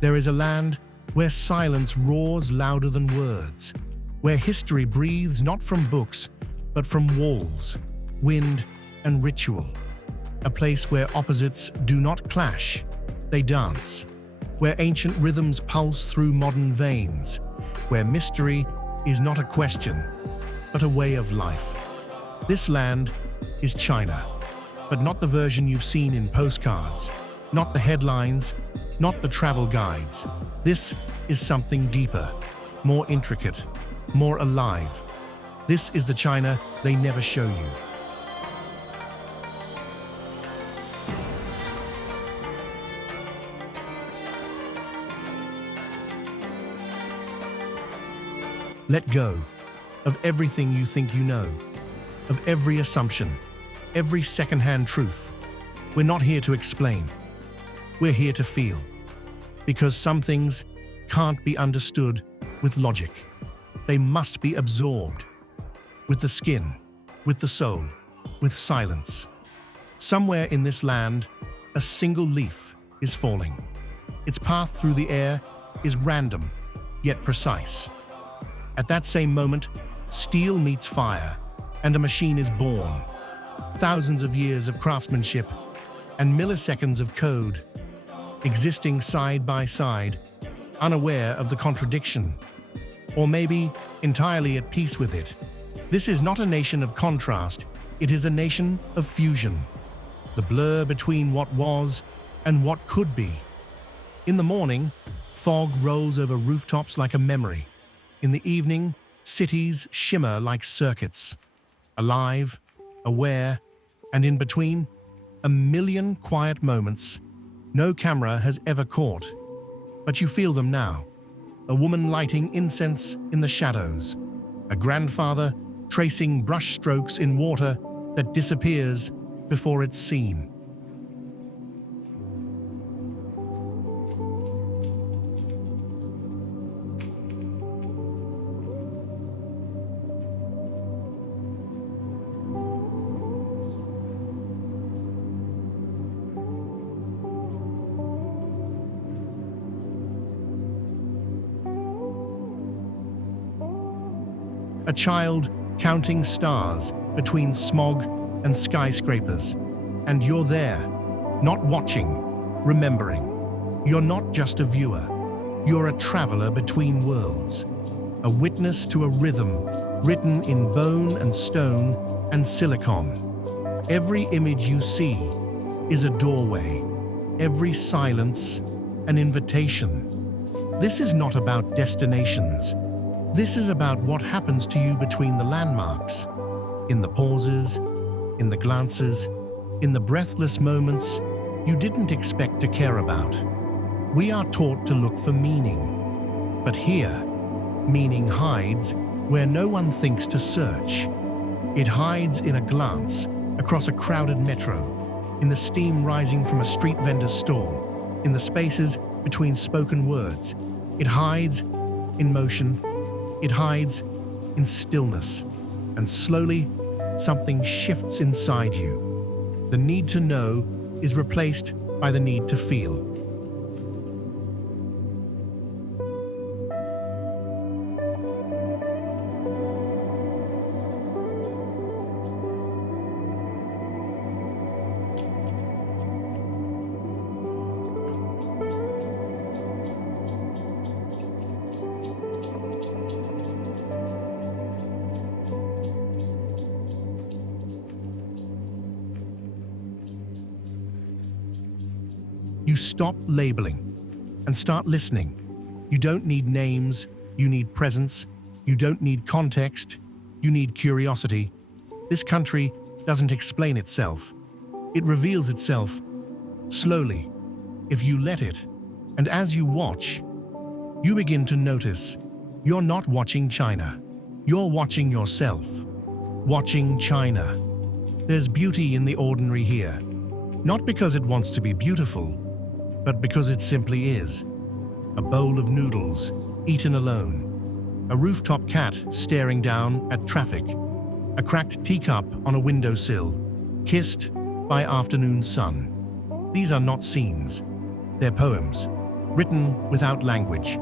There is a land where silence roars louder than words, where history breathes not from books, but from walls, wind, and ritual. A place where opposites do not clash, they dance. Where ancient rhythms pulse through modern veins. Where mystery is not a question, but a way of life. This land is China, but not the version you've seen in postcards, not the headlines, not the travel guides. This is something deeper, more intricate, more alive. This is the China they never show you. Let go of everything you think you know, of every assumption, every second-hand truth. We're not here to explain. We're here to feel. Because some things can't be understood with logic. They must be absorbed. With the skin, with the soul, with silence. Somewhere in this land, a single leaf is falling. Its path through the air is random, yet precise. At that same moment, steel meets fire, and a machine is born. Thousands of years of craftsmanship and milliseconds of code, existing side by side, unaware of the contradiction, or maybe entirely at peace with it. This is not a nation of contrast, it is a nation of fusion. The blur between what was and what could be. In the morning, fog rolls over rooftops like a memory. In the evening, cities shimmer like circuits. Alive, aware, and in between, a million quiet moments no camera has ever caught. But you feel them now. A woman lighting incense in the shadows. A grandfather tracing brush strokes in water that disappears before it's seen. A child counting stars between smog and skyscrapers. And you're there, not watching, remembering. You're not just a viewer. You're a traveler between worlds. A witness to a rhythm written in bone and stone and silicon. Every image you see is a doorway. Every silence, an invitation. This is not about destinations. This is about what happens to you between the landmarks, in the pauses, in the glances, in the breathless moments you didn't expect to care about. We are taught to look for meaning, but here, meaning hides where no one thinks to search. It hides in a glance across a crowded metro, in the steam rising from a street vendor's stall, in the spaces between spoken words. It hides in motion. It hides in stillness, and slowly something shifts inside you. The need to know is replaced by the need to feel. You stop labeling and start listening. You don't need names, you need presence. You don't need context, you need curiosity. This country doesn't explain itself. It reveals itself slowly, if you let it. And as you watch, you begin to notice you're not watching China. You're watching yourself. Watching China. There's beauty in the ordinary here. Not because it wants to be beautiful, but because it simply is. A bowl of noodles, eaten alone. A rooftop cat staring down at traffic. A cracked teacup on a windowsill, kissed by afternoon sun. These are not scenes. They're poems. written without language,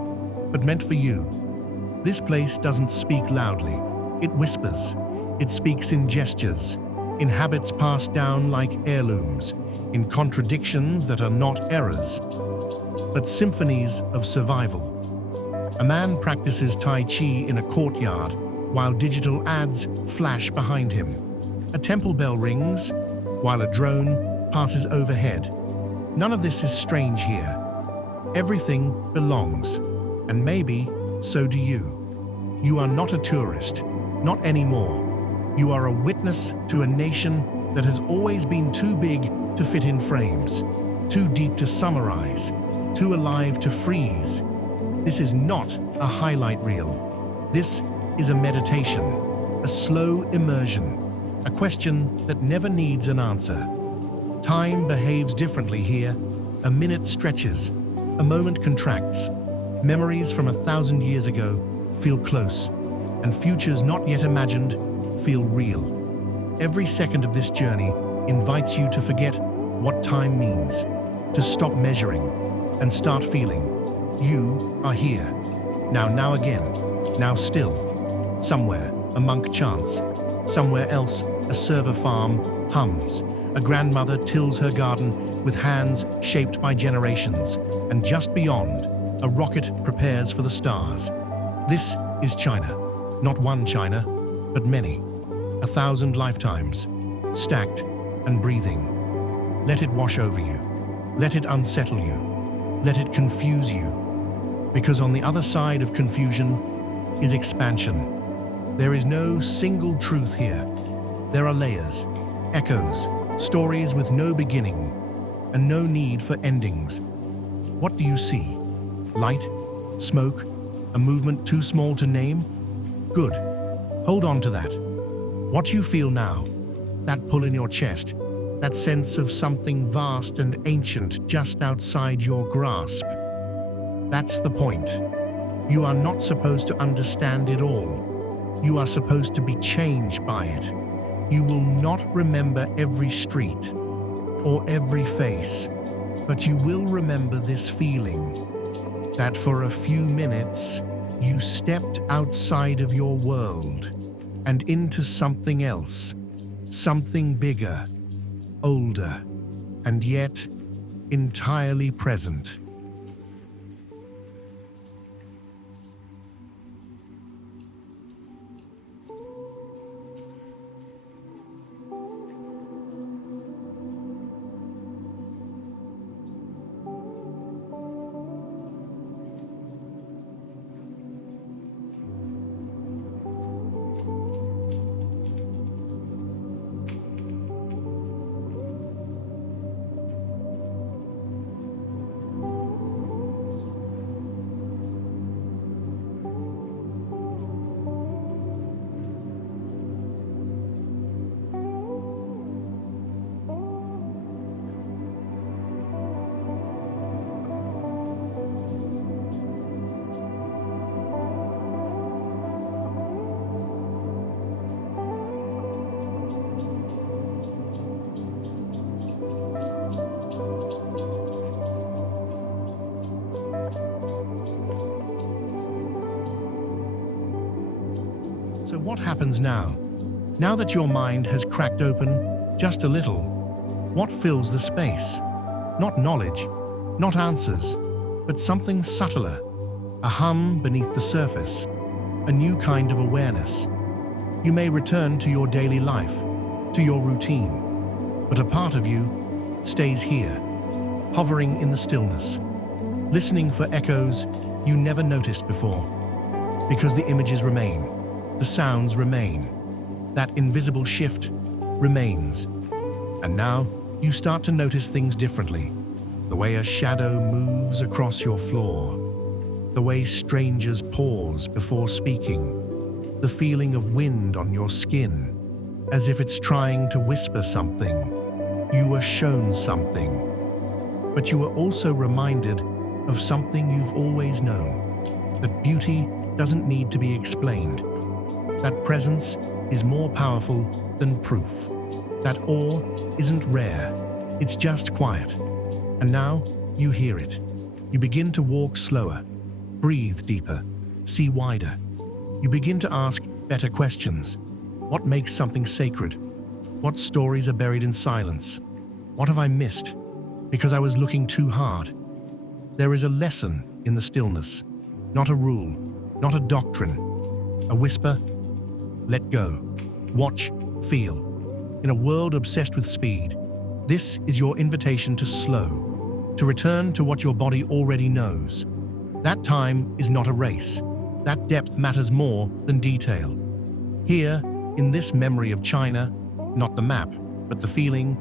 but meant for you. This place doesn't speak loudly. It whispers. It speaks in gestures, in habits passed down like heirlooms, in contradictions that are not errors, but symphonies of survival. A man practices Tai Chi in a courtyard while digital ads flash behind him. A temple bell rings while a drone passes overhead. None of this is strange here. Everything belongs, and maybe so do you. You are not a tourist, not anymore. You are a witness to a nation that has always been too big to fit in frames, too deep to summarize, too alive to freeze. This is not a highlight reel. This is a meditation, a slow immersion, a question that never needs an answer. Time behaves differently here. A minute stretches, a moment contracts. Memories from 1,000 years ago feel close, and futures not yet imagined feel real. Every second of this journey invites you to forget what time means, to stop measuring and start feeling. You are here. Now again, now still. Somewhere, a monk chants. Somewhere else, a server farm hums. A grandmother tills her garden with hands shaped by generations. And just beyond, a rocket prepares for the stars. This is China. Not one China, but many. 1,000 lifetimes, stacked and breathing. Let it wash over you. Let it unsettle you. Let it confuse you. Because on the other side of confusion is expansion. There is no single truth here. There are layers, echoes, stories with no beginning, and no need for endings. What do you see? Light? Smoke? A movement too small to name? Good. Hold on to that. What you feel now, that pull in your chest, that sense of something vast and ancient just outside your grasp. That's the point. You are not supposed to understand it all. You are supposed to be changed by it. You will not remember every street or every face, but you will remember this feeling that for a few minutes you stepped outside of your world and into something else, something bigger, older, and yet entirely present. So what happens now? Now that your mind has cracked open just a little, what fills the space? Not knowledge, not answers, but something subtler, a hum beneath the surface, a new kind of awareness. You may return to your daily life, to your routine, but a part of you stays here, hovering in the stillness, listening for echoes you never noticed before, because the images remain. The sounds remain. That invisible shift remains. And now you start to notice things differently. The way a shadow moves across your floor. The way strangers pause before speaking. The feeling of wind on your skin, as if it's trying to whisper something. You were shown something. But you were also reminded of something you've always known. That beauty doesn't need to be explained. That presence is more powerful than proof. That awe isn't rare, it's just quiet. And now you hear it. You begin to walk slower, breathe deeper, see wider. You begin to ask better questions. What makes something sacred? What stories are buried in silence? What have I missed because I was looking too hard? There is a lesson in the stillness, not a rule, not a doctrine. A whisper, let go, watch, feel. In a world obsessed with speed, this is your invitation to slow, to return to what your body already knows. That time is not a race. That depth matters more than detail. Here, in this memory of China, not the map, but the feeling,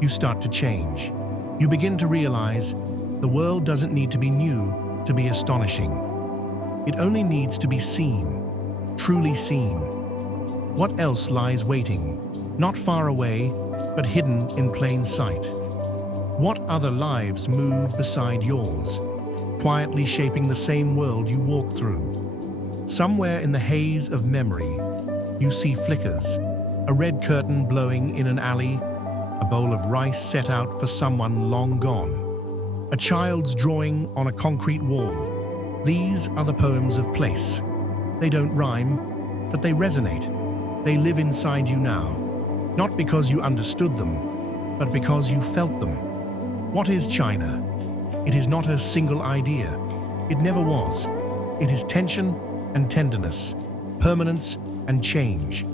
you start to change. You begin to realize the world doesn't need to be new to be astonishing. It only needs to be seen, truly seen. What else lies waiting, not far away, but hidden in plain sight? What other lives move beside yours, quietly shaping the same world you walk through? Somewhere in the haze of memory, you see flickers, a red curtain blowing in an alley, a bowl of rice set out for someone long gone, a child's drawing on a concrete wall. These are the poems of place. They don't rhyme, but they resonate. They live inside you now, not because you understood them, but because you felt them. What is China? It is not a single idea. It never was. It is tension and tenderness, permanence and change,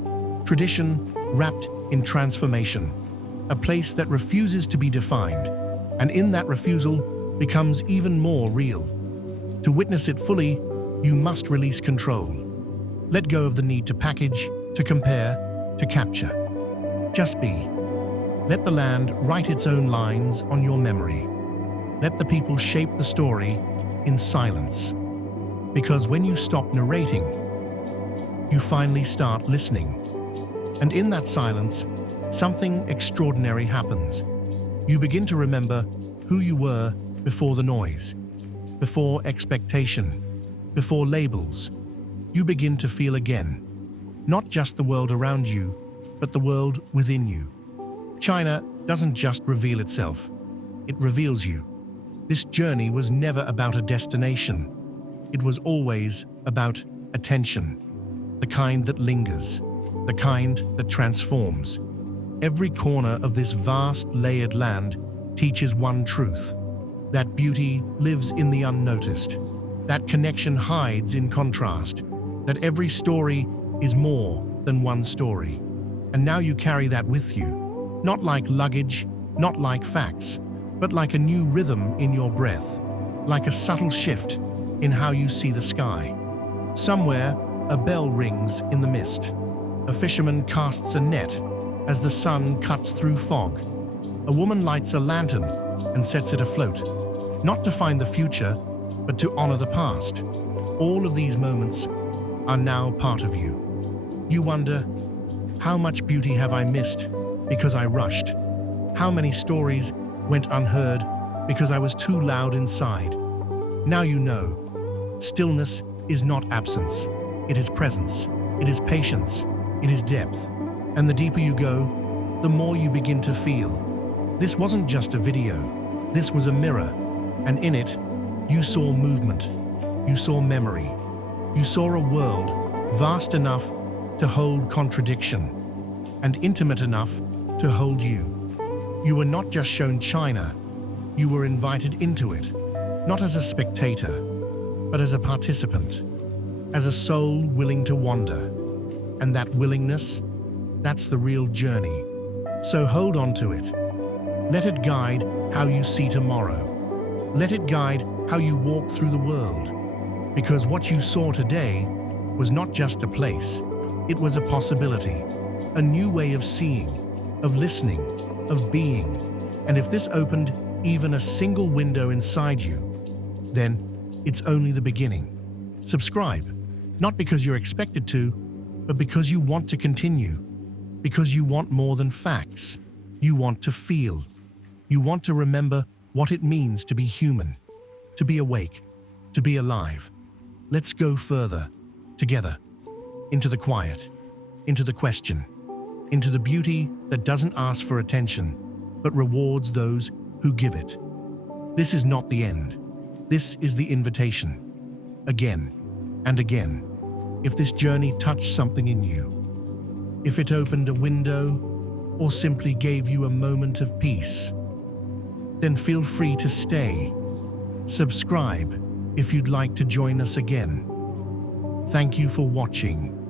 tradition wrapped in transformation, a place that refuses to be defined, and in that refusal becomes even more real. To witness it fully, you must release control. Let go of the need to package, to compare, to capture. Just be. Let the land write its own lines on your memory. Let the people shape the story in silence. Because when you stop narrating, you finally start listening. And in that silence, something extraordinary happens. You begin to remember who you were before the noise, before expectation, before labels. You begin to feel again, not just the world around you, but the world within you. China doesn't just reveal itself, it reveals you. This journey was never about a destination. It was always about attention, the kind that lingers, the kind that transforms. Every corner of this vast, layered land teaches one truth: that beauty lives in the unnoticed, that connection hides in contrast, that every story is more than one story. And now you carry that with you, not like luggage, not like facts, but like a new rhythm in your breath, like a subtle shift in how you see the sky. Somewhere, a bell rings in the mist. A fisherman casts a net as the sun cuts through fog. A woman lights a lantern and sets it afloat, not to find the future, but to honor the past. All of these moments are now part of you. You wonder, how much beauty have I missed because I rushed? How many stories went unheard because I was too loud inside? Now you know, stillness is not absence. It is presence. It is patience. It is depth. And the deeper you go, the more you begin to feel. This wasn't just a video. This was a mirror. And in it, you saw movement. You saw memory. You saw a world vast enough to hold contradiction and intimate enough to hold you. You were not just shown China. You were invited into it, not as a spectator, but as a participant, as a soul willing to wander. And that willingness, that's the real journey. So hold on to it. Let it guide how you see tomorrow. Let it guide how you walk through the world. Because what you saw today was not just a place, it was a possibility, a new way of seeing, of listening, of being. And if this opened even a single window inside you, then it's only the beginning. Subscribe, not because you're expected to, but because you want to continue, because you want more than facts. You want to feel. You want to remember what it means to be human, to be awake, to be alive. Let's go further, together, into the quiet, into the question, into the beauty that doesn't ask for attention, but rewards those who give it. This is not the end. This is the invitation. Again and again. If this journey touched something in you, if it opened a window or simply gave you a moment of peace, then feel free to stay. Subscribe if you'd like to join us again. Thank you for watching.